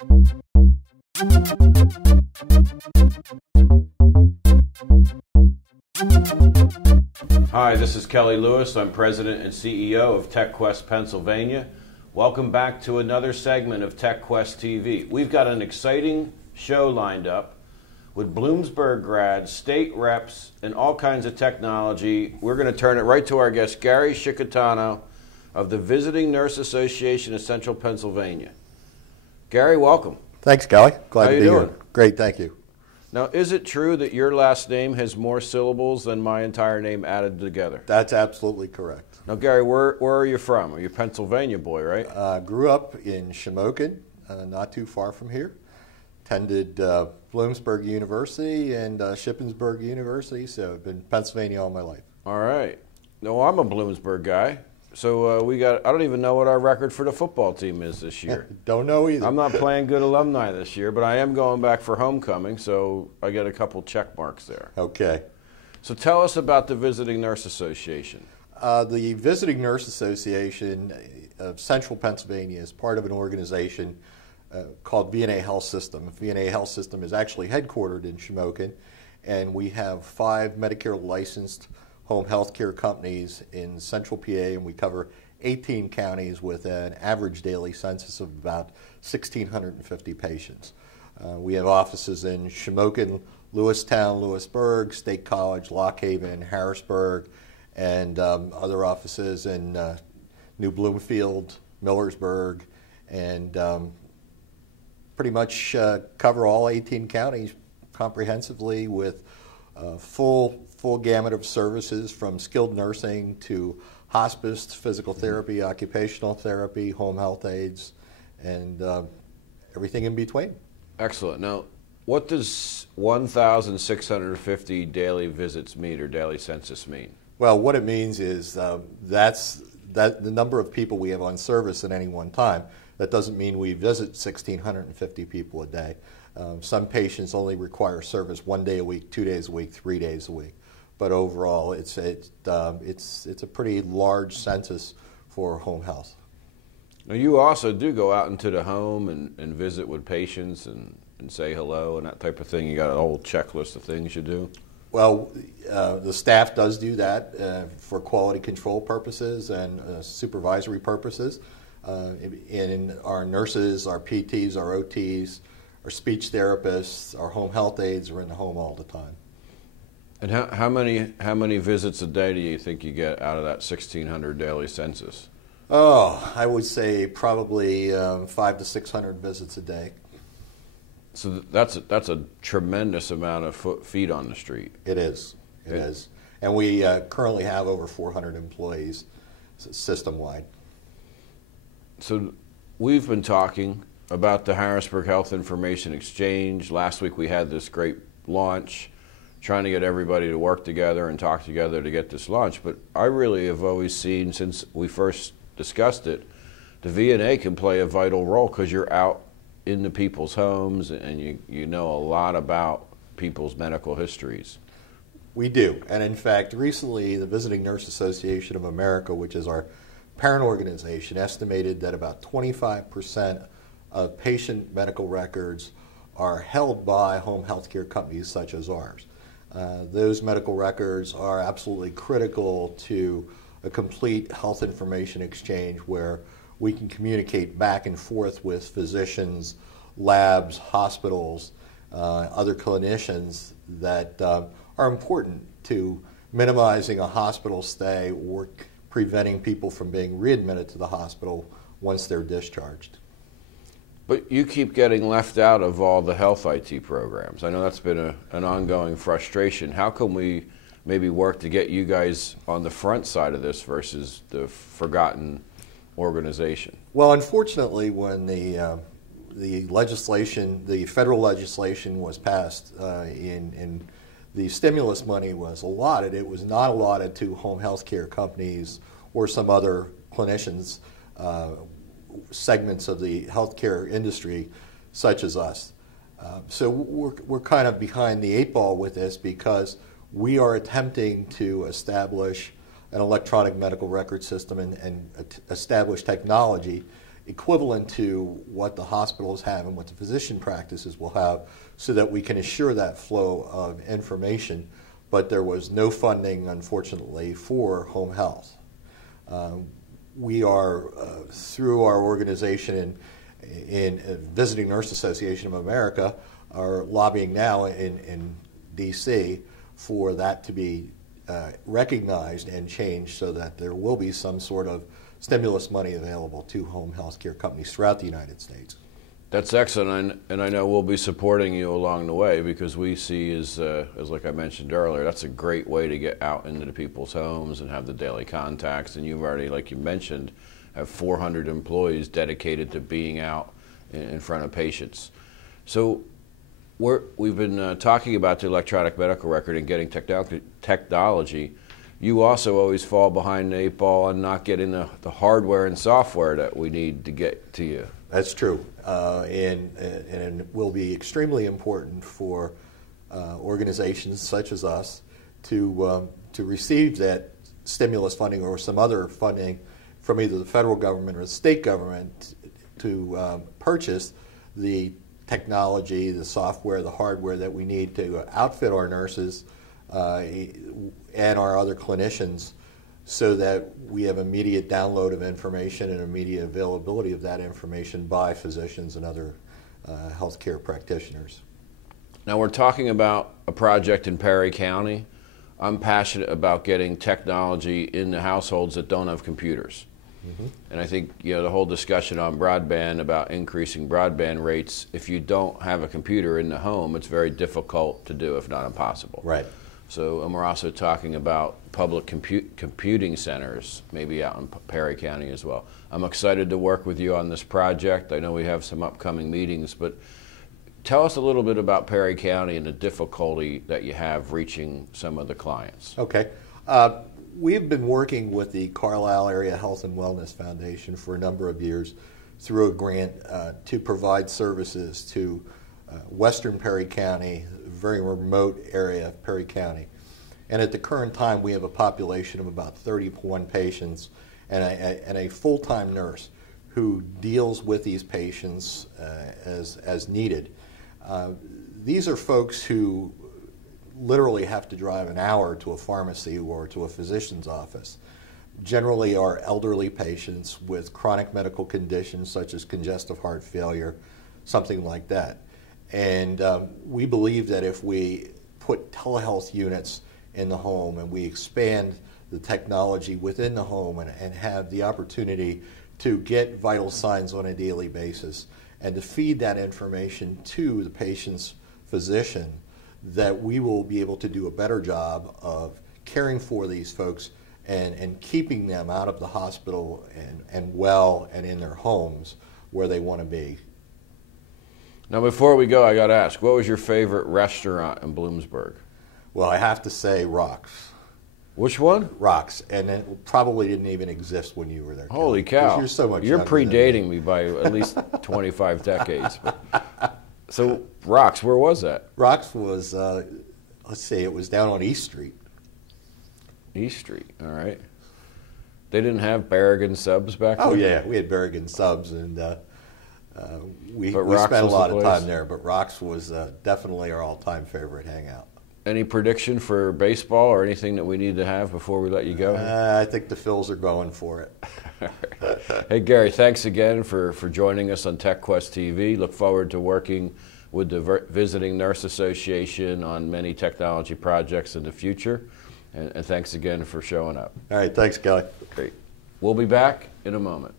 Hi, this is Kelly Lewis. I'm President and CEO of TechQuest Pennsylvania. Welcome back to another segment of TechQuest TV. We've got an exciting show lined up with Bloomsburg grads, state reps, and all kinds of technology. We're going to turn it right to our guest, Gary Scicchitano of the Visiting Nurse Association of Central Pennsylvania. Gary, welcome. Thanks, Kelly. Glad to be doing? here. Great, thank you. Now, is it true that your last name has more syllables than my entire name added together? That's absolutely correct. Now, Gary, where are you from? Are you a Pennsylvania boy, right? Grew up in Shamokin, not too far from here. Attended Bloomsburg University and Shippensburg University, so I've been in Pennsylvania all my life. All right. No, I'm a Bloomsburg guy. So I don't even know what our record for the football team is this year. Don't know either. I'm not playing good alumni this year, but I am going back for homecoming, so I get a couple check marks there. Okay. So tell us about the Visiting Nurse Association. The Visiting Nurse Association of Central Pennsylvania is part of an organization called VNA Health System. VNA Health System is actually headquartered in Shamokin, and we have 5 Medicare licensed home health care companies in central PA, and we cover 18 counties with an average daily census of about 1,650 patients. We have offices in Shamokin, Lewistown, Lewisburg, State College, Lock Haven, Harrisburg, and other offices in New Bloomfield, Millersburg, and pretty much cover all 18 counties comprehensively with full gamut of services from skilled nursing to hospice, physical therapy, occupational therapy, home health aides, and everything in between. Excellent. Now, what does 1,650 daily visits mean or daily census mean? Well, what it means is that's the number of people we have on service at any one time. That doesn't mean we visit 1,650 people a day. Some patients only require service 1 day a week, 2 days a week, 3 days a week. But overall, it's a pretty large census for home health. Now, you also do go out into the home and visit with patients and say hello and that type of thing. You got a whole checklist of things you do? Well, the staff does do that for quality control purposes and supervisory purposes. And our nurses, our PTs, our OTs, our speech therapists, our home health aides are in the home all the time. And how many visits a day do you think you get out of that 1,600 daily census? Oh, I would say probably 500 to 600 visits a day. So that's a tremendous amount of feet on the street. It is. It is. And we currently have over 400 employees system-wide. So we've been talking about the Harrisburg Health Information Exchange. Last week we had this great launch, trying to get everybody to work together and talk together to get this launch. But I really have always seen, since we first discussed it, the VNA can play a vital role because you're out into people's homes and you know a lot about people's medical histories. We do. And in fact, recently the Visiting Nurse Association of America, which is our parent organization, estimated that about 25% of patient medical records are held by home health care companies such as ours. Those medical records are absolutely critical to a complete health information exchange where we can communicate back and forth with physicians, labs, hospitals, other clinicians that are important to minimizing a hospital stay or preventing people from being readmitted to the hospital once they're discharged. But you keep getting left out of all the health IT programs. I know that's been an ongoing frustration. How can we maybe work to get you guys on the front side of this versus the forgotten organization? Well, unfortunately, when the legislation, the federal legislation was passed and the stimulus money was allotted, it was not allotted to home health care companies or some other clinicians, segments of the healthcare industry, such as us. So we're kind of behind the 8 ball with this because we are attempting to establish an electronic medical record system and establish technology equivalent to what the hospitals have and what the physician practices will have, so that we can assure that flow of information. But there was no funding, unfortunately, for home health. We are, through our organization in Visiting Nurse Association of America, are lobbying now in D.C. for that to be recognized and changed, so that there will be some sort of stimulus money available to home health care companies throughout the United States. That's excellent, and I know we'll be supporting you along the way, because we see, as like I mentioned earlier, that's a great way to get out into the people's homes and have the daily contacts. And you've already, like you mentioned, have 400 employees dedicated to being out in front of patients. So we've been talking about the electronic medical record and getting technology. You also always fall behind the 8 ball on not getting the hardware and software that we need to get to you. That's true, and it will be extremely important for organizations such as us to receive that stimulus funding or some other funding from either the federal government or the state government to purchase the technology, the software, the hardware that we need to outfit our nurses and our other clinicians, so that we have immediate download of information and immediate availability of that information by physicians and other healthcare practitioners. Now, we're talking about a project in Perry County. I'm passionate about getting technology in the households that don't have computers. Mm-hmm. And I think, you know, the whole discussion on broadband, about increasing broadband rates, if you don't have a computer in the home, it's very difficult to do, if not impossible. Right. So, and we're also talking about public computing centers, maybe out in Perry County as well. I'm excited to work with you on this project. I know we have some upcoming meetings, but tell us a little bit about Perry County and the difficulty that you have reaching some of the clients. Okay. We've been working with the Carlisle Area Health and Wellness Foundation for a number of years through a grant to provide services to western Perry County, a very remote area of Perry County. And at the current time, we have a population of about 31 patients and a full-time nurse who deals with these patients as needed. These are folks who literally have to drive an hour to a pharmacy or to a physician's office. Generally are elderly patients with chronic medical conditions such as congestive heart failure, something like that. And we believe that if we put telehealth units in the home and we expand the technology within the home and have the opportunity to get vital signs on a daily basis and to feed that information to the patient's physician, that we will be able to do a better job of caring for these folks and keeping them out of the hospital and well and in their homes where they want to be. Now, before we go, I got to ask, what was your favorite restaurant in Bloomsburg? Well, I have to say Rocks. Which one? Rocks, and it probably didn't even exist when you were there. Holy cow. You're so much You're younger than predating me by at least 25 decades. So, Rocks, where was that? Rocks was, let's see, it was down on East Street. East Street, all right. They didn't have Berrigan subs back then? Oh, yeah, we had Berrigan subs, and we spent a was lot the of place? time there, but Rocks was definitely our all-time favorite hangout. Any prediction for baseball or anything that we need to have before we let you go? I think the Phils are going for it. Hey, Gary, thanks again for joining us on TechQuest TV. Look forward to working with the Visiting Nurse Association on many technology projects in the future. And thanks again for showing up. All right, thanks, Kelly. Great. We'll be back in a moment.